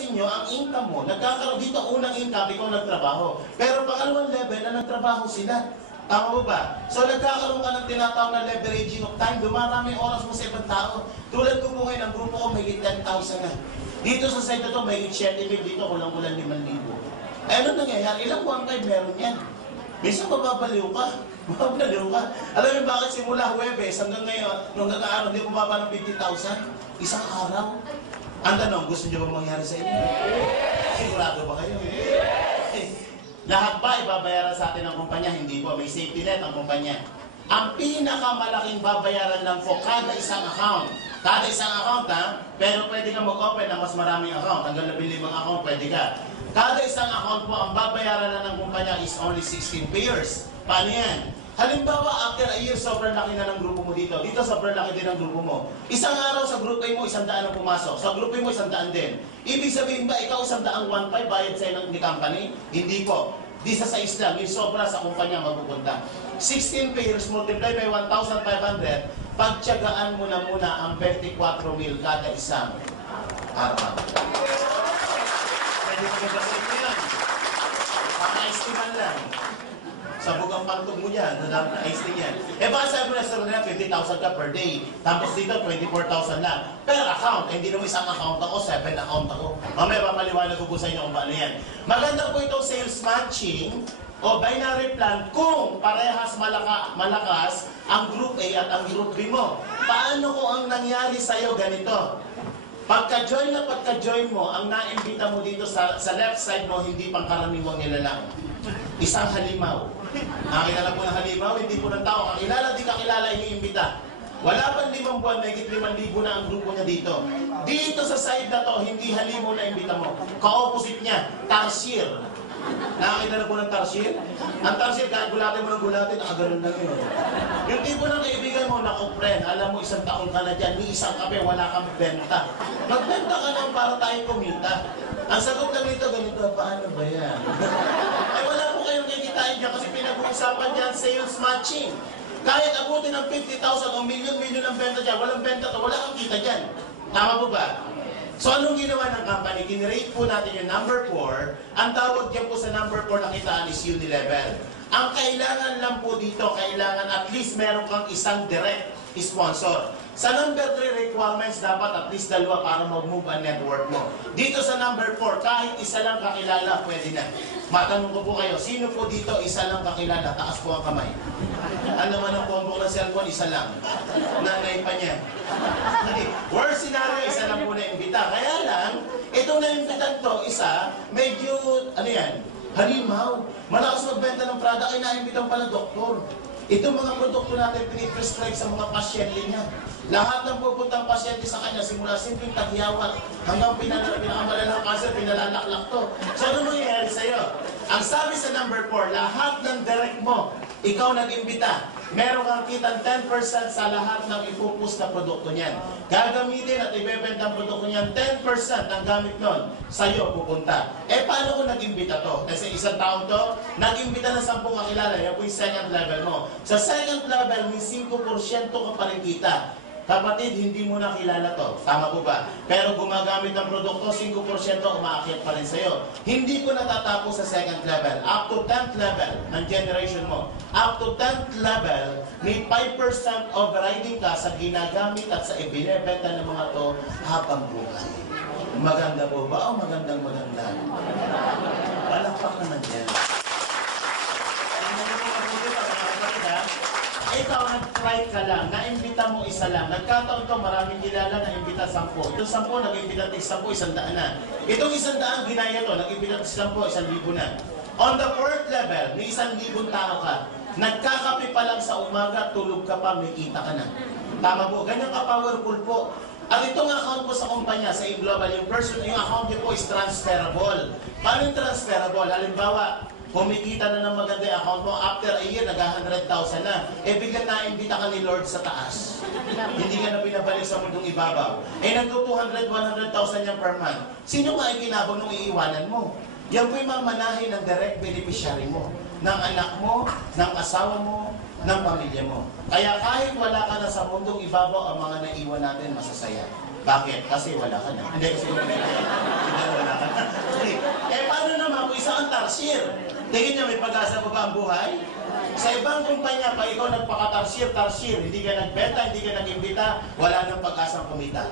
mapapansin nyo, ang income mo, nagkakaroon dito, unang income, ikaw nagtrabaho. Pero pangalawang level na nagtrabaho sila. Tama mo ba? So nagkakaroon ka ng tinatawag na leveraging of time. Dumarami oras mo sa ibang tao. Tulad ko po ngayon, ang grupo ko may 10,000 na. Dito sa site na to, may 7,000. Dito, kulang-kulang 5,000. Eh, ano nangyayari? Ilang buwan kayo meron yan? Minsan mababaliw ka. Mababaliw ka. Alam mo bakit simula Huwebes hanggang ngayon, nung nag-aaral, hindi bumaba ng 50,000? Isang araw. Ang tanong, gusto niyo ba mangyari sa inyo? Sigurado ba kayo? Lahat ba ibabayaran sa atin ng kumpanya? Hindi po. May safety net ang kumpanya. Ang pinakamalaking babayaran lang po kada isang account. Kada isang account, ha? Pero pwede ka mag-open ng mas maraming account. Hanggang 15 account, pwede ka. Kada isang account po, ang babayaran lang ng kumpanya is only 16 payers. Paano yan? Halimbawa, after a year, sobrang laki na ng grupo mo dito. Dito, sobrang laki din ng grupo mo. Isang araw sa group A mo, 100 ang pumasok. Sa group A mo, 100 din. Ibig sabihin ba, ikaw 100 1.5 bayad sa'yo ng company? Hindi po. Di sa size lang, yung sobra sa kumpanya mapupunta. 16 payers multiply by 1,500, pagtyagaan mo na muna ang 24,000 kada isang araw. Pwede mo gabasin mo yan. Pang-ice-teaman lang. Sabog ang pantog mo dyan, na-ice-team yan. Eh baka sabi mo na sa mga 50,000 ka per day, tapos dito 24,000 lang. Per account, hindi naman isang account ako, 7 account ako. Mamaya papaliwanag ko po sa inyo kung paano yan. Maganda po itong sales matching o binary plan kung parehas malakas ang group A at ang group B mo. Paano kung ang nangyari sa'yo ganito? Pagka-join mo, ang naimbita mo dito sa left side mo, hindi pangkaraniwang nilalang. Isang halimaw. Nakakilala po ng halimaw, hindi po ng tao. Kakilala, di kakilala, iniimbita. Wala pang 5 buwan, may 5,000 na ang grupo niya dito. Dito sa side na to, hindi halimaw na imbita mo. Ka-opposite niya, tarsier. Nakakilala po ng tarsier? Ang tarsier, kahit gulatin mo ng gulatin, nakaganon lang yun. Yung tipo ng kaibigan mo, naku friend, alam mo, 1 taon ka na dyan, ni isang kape, wala kang benta. Magbenta ka lang para tayong kumita. Ang sagot lang nito, ganito, paano ba yan? Ay wala po kayong kikitain dyan kasi pinag-uusapan dyan sales matching. Kahit abutin ng 50,000 o milyon-milyon ang benta dyan, walang benta to, wala kang kita dyan. Tama po ba? So anong ginawa ng company? Kinrate po natin yung number 4. Ang tawag dyan po sa number 4 na kitaan is unilevel. Ang kailangan lang po dito, kailangan at least meron kang isang direct sponsor. Sa number 3 requirements, dapat at least 2 para mag-move ang network mo. Dito sa number 4, kahit isa lang kakilala, pwede na. Matanong ko po kayo, sino po dito isa lang kakilala? Taas po ang kamay. Ano naman ang combo ng cellphone? Isa lang. Nanay pa niya. Worst scenario, isa lang po na-imbita. Kaya lang, itong na-imbitan to, isa, medyo, ano yan, halimaw. Malakas magbenta ng product, ay na-imbitan pala doktor. Itong mga produkto natin piniprescribe sa mga pasyente niya. Lahat ng pupuntang pasyente sa kanya, simula simpleng taghiyawat hanggang pinakamalalang cancer, pinalalaklak to. So ano mangyayari sa'yo? Ang sabi sa number 4, lahat ng direct mo, ikaw nag-imbita. Meron kang kitang 10% sa lahat ng ipupus na produkto niyan. Gagamitin at ibebenta ang produkto niyan, 10% ng gamit nun sa'yo pupunta. Eh, paano kung nag-imbita to? Kasi isang taon to, nag-imbita ng 10 kakilala, yan po yung second level mo. Sa second level, may 5% ka pa rin kita. Kapatid, hindi mo na kilala to. Tama po ba? Pero gumagamit ng produkto, 5% umaakyat pa rin sa'yo. Hindi ko natatapos sa second level. Up to 10th level ng generation mo. Up to 10th level, may 5% overriding ka sa ginagamit at sa ibinebenta ng mga to habang buhay. Maganda po ba? O magandang maganda? Palakpak naman yan. Ikaw, nag-try ka lang, na-imbita mo isa lang. Nagkataon to, maraming kilala, na-imbita 10. Itong 10, nag-imbita 10, 100 na. Itong 100, ginaya to, nag-imbita 10, 1,000 na. On the 4th level, may 1,000 tao ka. Nagkakape pa lang sa umaga, tulog ka pa, may kita ka na. Tama po, ganyan ka-powerful po. At itong account po sa kumpanya, sa global, yung account niyo po is transferable. Paano yung transferable? Halimbawa, kumikita na ng maganda yung account mo, after a year, nag-100,000 na. Eh, biglang na-imbita ka ni Lord sa taas. Hindi ka na pinabalik sa mundong ibabaw. Eh, nag-200,000, 100,000 yan per month. Sino nga ikinabang nung iiwanan mo? Yan po yung mamanahin ng direct beneficiary mo, ng anak mo, ng asawa mo, ng pamilya mo. Kaya kahit wala ka na sa mundong ibabaw, ang mga naiwan natin masasaya. Bakit? Kasi wala ka na. Hindi, kasi wala ka na. tarsier. Tingin niya may pag-asa pa ba ang buhay? Sa ibang kumpanya, pag ikaw nagpaka-tarsier, hindi ka nagbenta, hindi ka nag-imbita, wala nang pag-asang kumita.